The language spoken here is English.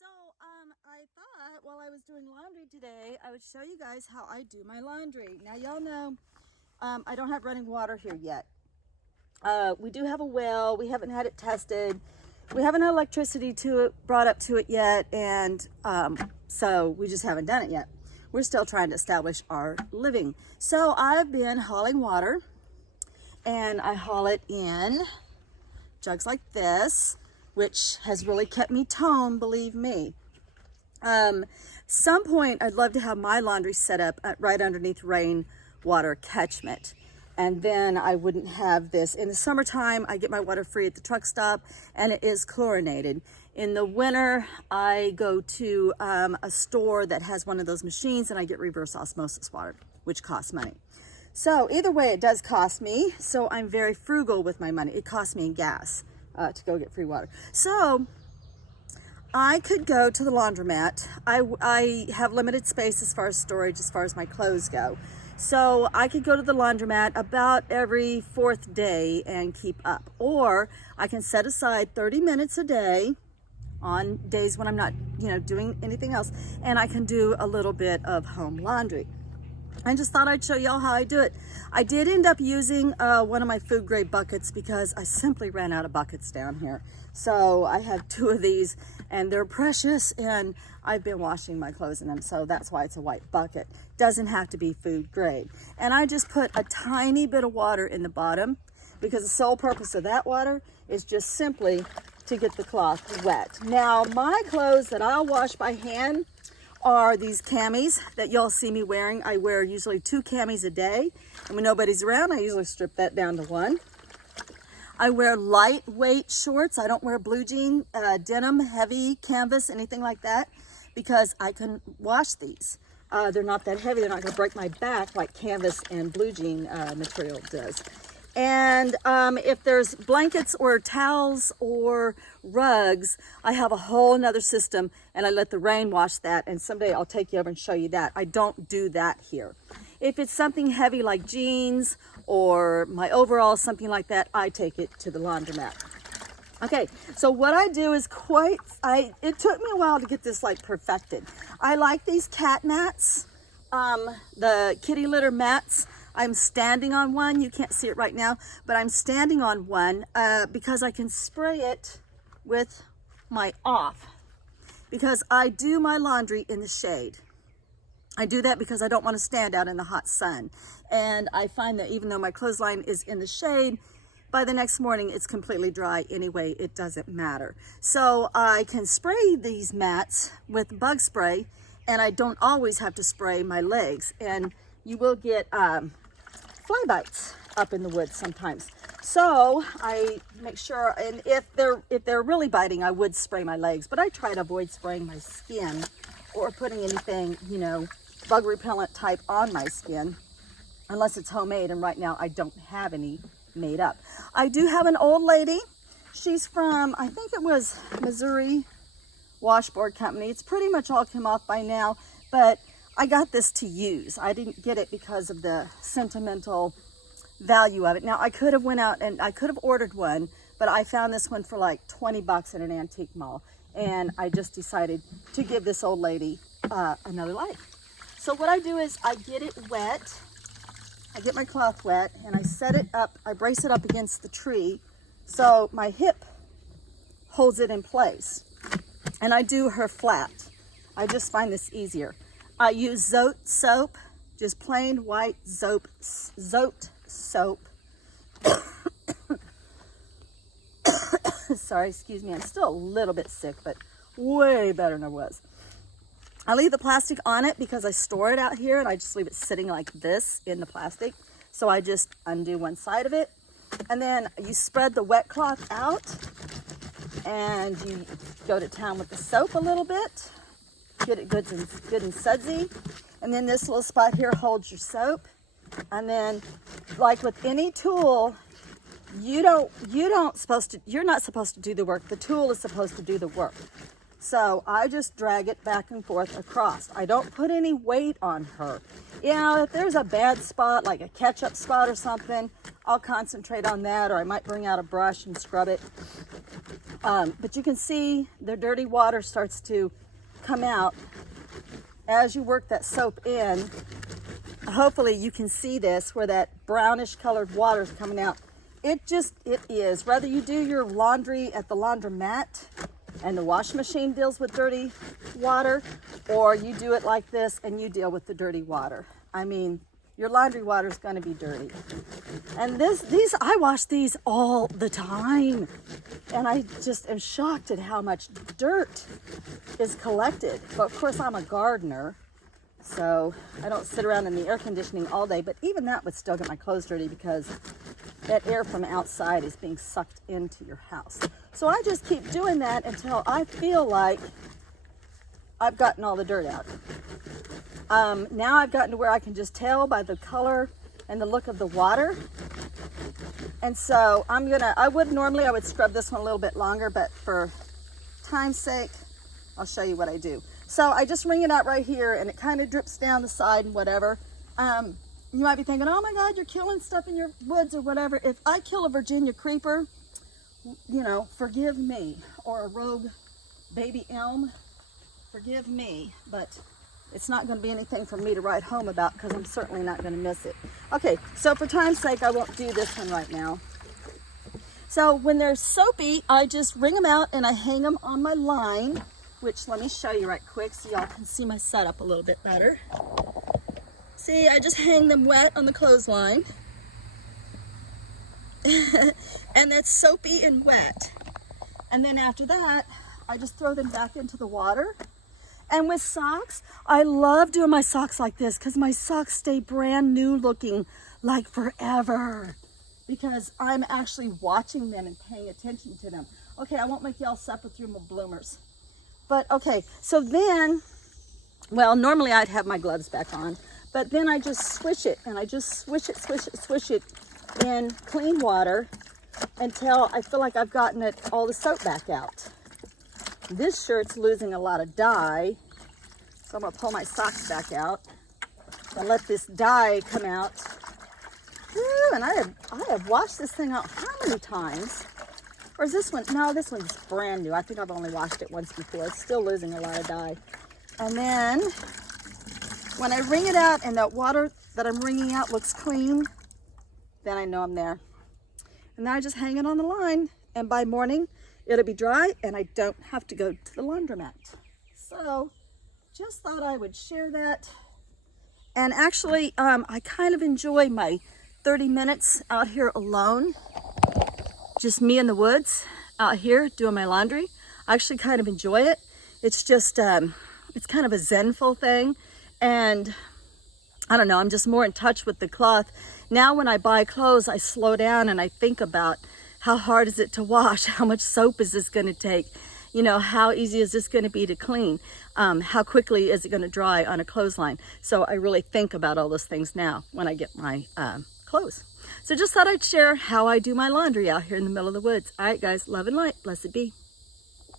So, I thought while I was doing laundry today, I would show you guys how I do my laundry. Now, y'all know I don't have running water here yet. We do have a well. We haven't had it tested. We haven't had electricity to it, brought up to it yet, and so we just haven't done it yet. We're still trying to establish our living. So I've been hauling water, and I haul it in jugs like this, which has really kept me toned, believe me. Some point I'd love to have my laundry set up right underneath rainwater catchment, and then I wouldn't have this. In the summertime, I get my water free at the truck stop, and it is chlorinated. In the winter, I go to a store that has one of those machines, and I get reverse osmosis water, which costs money. So either way, it does cost me, so I'm very frugal with my money. It costs me in gas to go get free water. So I could go to the laundromat. I have limited space as far as storage, as far as my clothes go. So I could go to the laundromat about every fourth day and keep up. Or I can set aside 30 minutes a day on days when I'm not, doing anything else. And I can do a little bit of home laundry. I just thought I'd show y'all how I do it. I did end up using one of my food grade buckets because I simply ran out of buckets down here. So I have two of these, and they're precious, and I've been washing my clothes in them, so that's why it's a white bucket. Doesn't have to be food grade. And I just put a tiny bit of water in the bottom because the sole purpose of that water is just simply to get the cloth wet. Now, my clothes that I'll wash by hand are these camis that y'all see me wearing. I wear usually 2 camis a day, and when nobody's around, I usually strip that down to 1. I wear lightweight shorts. I don't wear blue jean, denim, heavy, canvas, anything like that, because I can wash these. They're not that heavy. They're not going to break my back like canvas and blue jean material does. And if there's blankets or towels or rugs, I have a whole nother system, and I let the rain wash that, and someday I'll take you over and show you that. I don't do that here. If it's something heavy like jeans or my overalls, something like that, I take it to the laundromat. Okay, so what I do is it took me a while to get this perfected. I like these cat mats, the kitty litter mats. I'm standing on one. You can't see it right now, but I'm standing on one because I can spray it with my off, because I do my laundry in the shade. I do that because I don't want to stand out in the hot sun. And I find that even though my clothesline is in the shade, by the next morning it's completely dry anyway. It doesn't matter. So I can spray these mats with bug spray, and I don't always have to spray my legs. And you will get fly bites up in the woods sometimes. So I make sure, and if they're really biting, I would spray my legs, but I try to avoid spraying my skin or putting anything, bug repellent type on my skin, unless it's homemade, and right now I don't have any made up. I do have an old lady. She's from, I think it was Missouri Washboard Company. It's pretty much all come off by now, but I got this to use. I didn't get it because of the sentimental value of it. Now, I could have went out and I could have ordered one, but I found this one for like 20 bucks at an antique mall, and I just decided to give this old lady another life. So what I do is I get it wet, I get my cloth wet, and I set it up, I brace it up against the tree so my hip holds it in place. And I do her flat. I just find this easier. I use Zote soap, just plain white Zote soap. Sorry, excuse me, I'm still a little bit sick, but way better than I was. I leave the plastic on it because I store it out here, and I just leave it sitting like this in the plastic. So I just undo one side of it, and then you spread the wet cloth out, and you go to town with the soap a little bit. Get it good and sudsy, and then this little spot here holds your soap. And then, like with any tool, you're not supposed to do the work. The tool is supposed to do the work. So I just drag it back and forth across. I don't put any weight on her. You know, if there's a bad spot, like a ketchup spot or something, I'll concentrate on that, or I might bring out a brush and scrub it. But you can see the dirty water starts to come out as you work that soap in. Hopefully you can see this, where that brownish colored water is coming out. It is, whether you do your laundry at the laundromat and the washing machine deals with dirty water, or you do it like this and you deal with the dirty water. I mean, your laundry water is going to be dirty. And I wash these all the time. And I just am shocked at how much dirt is collected. But of course, I'm a gardener, so I don't sit around in the air conditioning all day. But even that would still get my clothes dirty, because that air from outside is being sucked into your house. So I just keep doing that until I feel like I've gotten all the dirt out. Now I've gotten to where I can just tell by the color and the look of the water. And so I would scrub this one a little bit longer, but for time's sake, I'll show you what I do. So I just wring it out right here, and it kind of drips down the side and whatever. You might be thinking, oh my God, you're killing stuff in your woods or whatever. If I kill a Virginia creeper, you know, forgive me. Or a rogue baby elm, forgive me. But it's not going to be anything for me to write home about, because I'm certainly not going to miss it. Okay, so for time's sake, I won't do this one right now. So when they're soapy, I just wring them out and I hang them on my line, which let me show you right quick so y'all can see my setup a little bit better. See, I just hang them wet on the clothesline. And that's soapy and wet. And then after that, I just throw them back into the water. And with socks, I love doing my socks like this, because my socks stay brand new looking like forever, because I'm actually watching them and paying attention to them. Okay, I won't make y'all suffer through my bloomers. But okay, so then, well, normally I'd have my gloves back on, but then I just swish it, and I just swish it in clean water until I feel like I've gotten all the soap back out. This shirt's losing a lot of dye, so I'm gonna pull my socks back out and let this dye come out. Woo, and I have washed this thing out how many times? Or is this one? No, this one's brand new. I think I've only washed it once before. It's still losing a lot of dye. And then when I wring it out and that water that I'm wringing out looks clean, then I know I'm there. And then I just hang it on the line, and by morning it'll be dry and I don't have to go to the laundromat. So just thought I would share that. And actually, I kind of enjoy my 30 minutes out here alone. Just me in the woods out here doing my laundry. I actually kind of enjoy it. It's just, it's kind of a zenful thing. And I don't know, I'm just more in touch with the cloth. Now when I buy clothes, I slow down and I think about how hard is it to wash? How much soap is this gonna take? You know, how easy is this gonna be to clean? How quickly is it gonna dry on a clothesline? So I really think about all those things now when I get my clothes. So just thought I'd share how I do my laundry out here in the middle of the woods. All right, guys, love and light. Blessed be.